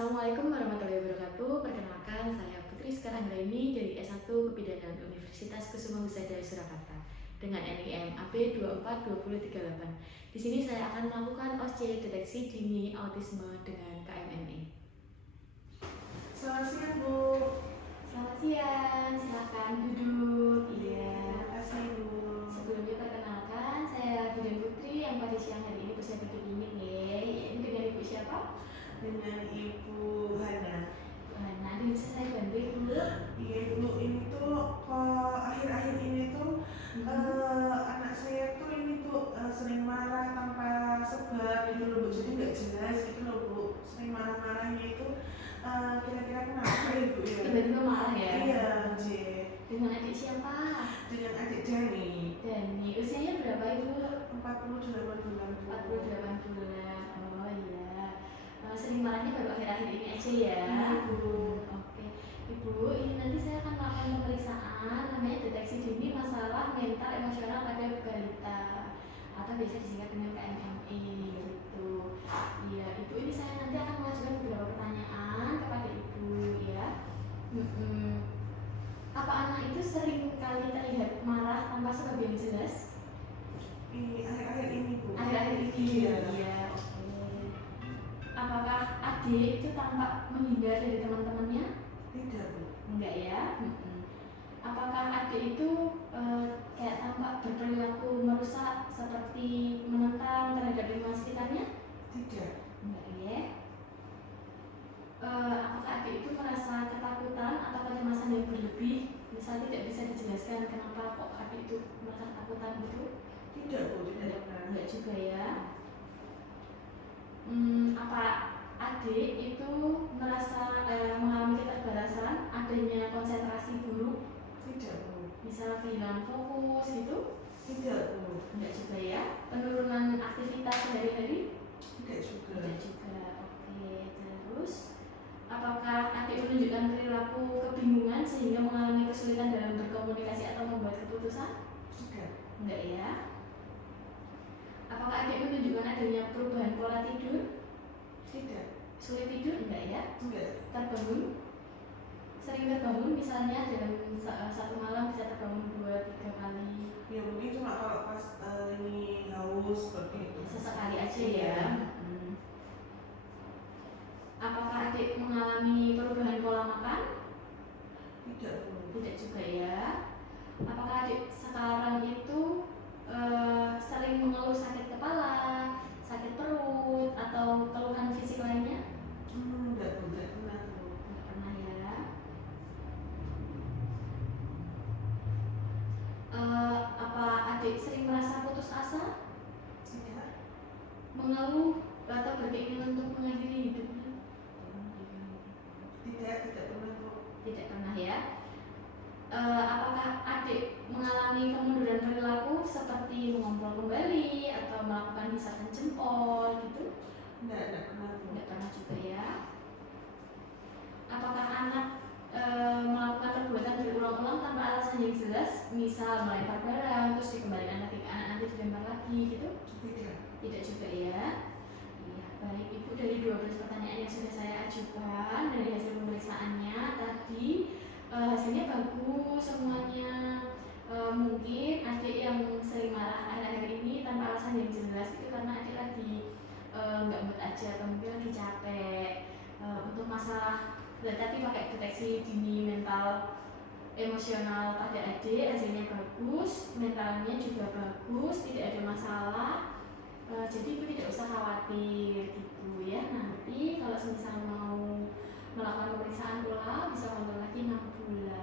Assalamualaikum warahmatullahi wabarakatuh. Perkenalkan, saya Putri Sekar Anggraini dari S1 Kebidanan Universitas Kusuma Husada Surakarta dengan NIM AB 242038. Di sini saya akan melakukan OSCE deteksi dini autisme dengan KMMI. Selamat siang, Bu. Selamat siang, silakan duduk. Terima kasih, Bu. Sebelumnya perkenalkan, saya Bidan Putri yang pada siang hari ini bisa duduk ini nih. Ini dengan Ibu siapa? Dengan Ibu Hana. Nah, bisa saya bantu Ibu? Iya, Bu. Ini tuh akhir-akhir ini tuh anak saya tuh ini tuh sering marah tanpa sebab gitu loh, Bu. Jadi nggak jelas gitu loh, Bu. Sering marah-marahnya itu kira-kira kenapa ya, Bu? Ya? Tiba-tiba marah ya? Iya, J. Dengan adik siapa? Dengan adik Dani. Dani, usianya berapa Ibu? 48 bulan, Bu. 48 bulan. Oh iya. Sering marahnya baru akhir-akhir ini aja ya? Iya, Bu. Oke. Ibu, ini nanti saya akan melakukan pemeriksaan namanya deteksi dini masalah mental emosional pada balita atau biasa disingkat dengan KMMI gitu. Iya, Ibu, ini saya nanti akan mengajukan beberapa pertanyaan kepada Ibu ya. Apa anak itu sering kali terlihat marah tanpa sebab yang jelas? Ini akhir-akhir ini, Bu. Akhir-akhir ini? Iya. Iya, oke. Apakah adik itu tampak menghindar dari teman-temannya? Tidak, Bu. Enggak ya? Apakah adik itu kayak tampak berperilaku merusak seperti menentang terhadap lingkungan sekitarnya? Tidak. Enggak ya? Apakah adik itu merasa ketakutan atau kecemasan yang berlebih? Misal tidak bisa dijelaskan kenapa kok adik itu merasa ketakutan gitu? Tidak, Bu. Tidak pernah. Enggak juga ya? Apa adik itu merasa mengalami keterbatasan, adanya konsentrasi buruk? Tidak, Bu. Misal kehilangan fokus gitu? Tidak, Bu. Enggak juga ya? Penurunan aktivitas sehari-hari? Tidak juga. Enggak juga. Oke, terus apakah adik menunjukkan perilaku kebingungan sehingga mengalami kesulitan dalam berkomunikasi atau membuat keputusan? Tidak. Enggak ya? Apakah adik menunjukkan adanya perubahan pola tidur? Tidak. Sulit tidur? Enggak ya? Enggak. Terbangun? Sering terbangun misalnya dalam satu malam bisa terbangun 2-3 kali? Ya mungkin cuma kalau pas ini haus seperti itu. Sesekali aja ya? Apakah adik mengalami perubahan pola makan? Tidak, Bu. Tidak juga ya? Apakah adik sekarang itu sering mengeluh sakit kepala, sakit perut, atau keluhan fisik lainnya? Enggak, Bu. Tidak pernah, Bu. Tidak pernah ya? Apa adik sering merasa putus asa? Tidak. Mengeluh atau berkeinginan untuk mengakhiri hidupnya? Tidak pernah, Bu. Tidak pernah ya? Apakah adik mengalami kemunduran perilaku seperti mengompol kembali atau melakukan hisapan jempol gitu? Enggak pernah, Bu. Tidak pernah juga ya? Apakah anak melakukan perbuatan berulang-ulang tanpa alasan yang jelas, misal melempar barang terus dikembalikan ke anak nanti dilempar lagi gitu? Tidak. Tidak juga ya? Iya, baik Ibu, dari 12 pertanyaan yang sudah saya ajukan dari hasil pemeriksaannya tadi hasilnya bagus semuanya. Mungkin adik yang sering marah akhir-akhir ini tanpa alasan yang jelas itu karena adik lagi nggak mood aja atau mungkin lagi capek. Untuk masalah tadi pakai deteksi dini mental emosional pada adik hasilnya bagus, mentalnya juga bagus, tidak ada masalah. Jadi Ibu tidak usah khawatir gitu ya. Nanti kalau semisal mau melakukan pemeriksaan ulang bisa kontrol lagi 6 bulan.